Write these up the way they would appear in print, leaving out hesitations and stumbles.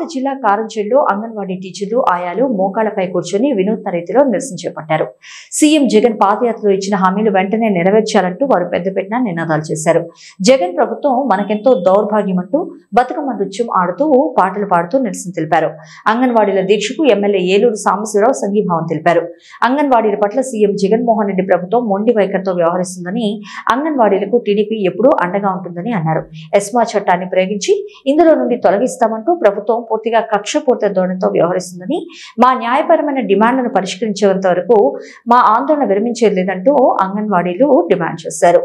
బాపట్ల జిల్లా కారంచేడులో అంగన్వాడీ టీచర్లు ఆయాలు మోకాళ్లపై కూర్చొని వినూత్న రీతిలో నిరసన చేపట్టారు. సీఎం జగన్ పాదయాత్రలో ఇచ్చిన హామీలు వెంటనే నెరవేర్చాలంటూ వారు పెద్దపెట్టిన నినాదాలు చేశారు. జగన్ ప్రభుత్వం మనకెంతో దౌర్భాగ్యమంటూ బతుకమ్మ నృత్యం ఆడుతూ పాటలు పాడుతూ నిరసన తెలిపారు. అంగన్వాడీల దీక్షకు ఎమ్మెల్యే ఏలూరు సాంబశివరావు సంఘీభావం తెలిపారు. అంగన్వాడీల పట్ల సీఎం జగన్మోహన్ రెడ్డి ప్రభుత్వం మొండి వైఖరితో వ్యవహరిస్తుందని, అంగన్వాడీలకు టీడీపీ ఎప్పుడూ అండగా ఉంటుందని అన్నారు. ఎస్మా చట్టాన్ని ప్రయోగించి ఇందులో నుండి తొలగిస్తామంటూ ప్రభుత్వం పూర్తిగా కక్షపూరిత ధోరణితో వ్యవహరిస్తుందని, మా న్యాయపరమైన డిమాండ్లను పరిష్కరించేంత వరకు మా ఆందోళన విరమించేది లేదంటూ అంగన్వాడీలు డిమాండ్ చేశారు.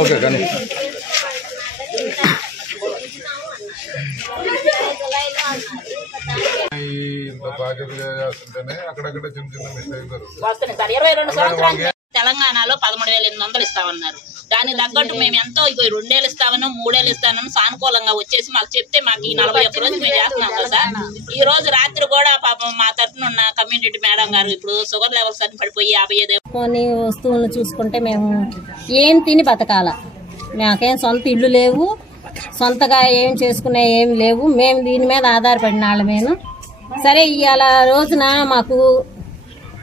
ఓకే కానీ తెలంగాణలో 13,800 ఇస్తామన్నారు. దానికి తగ్గట్టు మేము ఎంతో 2 ఏళ్ళు ఇస్తామని 3 ఏళ్ళు ఇస్తామని సానుకూలంగా వచ్చేసి మాకు చెప్తే మాకు ఈ 41 రోజులు మేము చేస్తున్నాం కదా. ఈ రోజు రాత్రి కూడా పాపం మా తరఫున ఉన్న కమ్యూనిటీ మేడం గారు ఇప్పుడు షుగర్ లెవెల్స్ అని పడిపోయి 55 వస్తువులను చూసుకుంటే మేము ఏం తిని బతకాల. మాకేం సొంత ఇల్లు లేవు, సొంతగా ఏం చేసుకునే ఏమి లేవు. మేము దీని మీద ఆధారపడిన వాళ్ళమేను. సరే ఇవాళ రోజున మాకు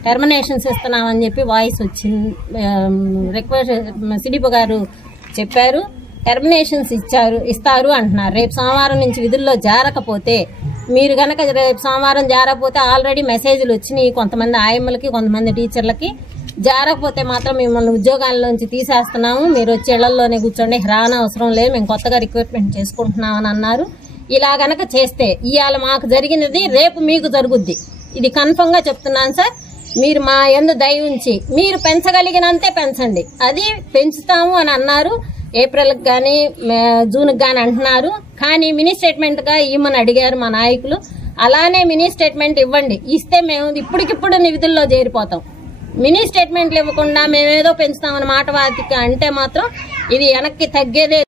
టెర్మినేషన్స్ ఇస్తున్నామని చెప్పి వాయిస్ వచ్చింది. రిక్వెస్ట్ సిడిపో గారు చెప్పారు, టెర్మినేషన్స్ ఇస్తారు అంటున్నారు. రేపు సోమవారం నుంచి విధుల్లో జారకపోతే, మీరు కనుక రేపు సోమవారం జారకపోతే ఆల్రెడీ మెసేజ్లు వచ్చినాయి కొంతమంది ఆయమ్మలకి, కొంతమంది టీచర్లకి. జారకపోతే మాత్రం మిమ్మల్ని ఉద్యోగాల్లోంచి తీసేస్తున్నాము, మీరు వచ్చి ఇళ్లలోనే కూర్చోండి, రాని అవసరం లేదు, మేము కొత్తగా రిక్రూట్మెంట్ చేసుకుంటున్నామని అన్నారు. ఇలా గనక చేస్తే ఇవాళ మాకు జరిగినది రేపు మీకు జరుగుద్ది. ఇది కన్ఫర్మ్ గా చెప్తున్నాను సార్. మీరు మా యందు దయ ఉంచి మీరు పెంచగలిగినంతే పెంచండి. అది పెంచుతాము అని అన్నారు. ఏప్రిల్కి కానీ జూన్కి కానీ అంటున్నారు. కానీ మినీ స్టేట్మెంట్ గా ఇవ్వమని అడిగారు మా నాయకులు. అలానే మినీ స్టేట్మెంట్ ఇవ్వండి. ఇస్తే మేము ఇప్పటికిప్పుడు విధుల్లో చేరిపోతాం. మినీ స్టేట్మెంట్లు ఇవ్వకుండా మేమేదో పెంచుతామని మాట వాటికి అంటే మాత్రం ఇది వెనక్కి తగ్గేదే.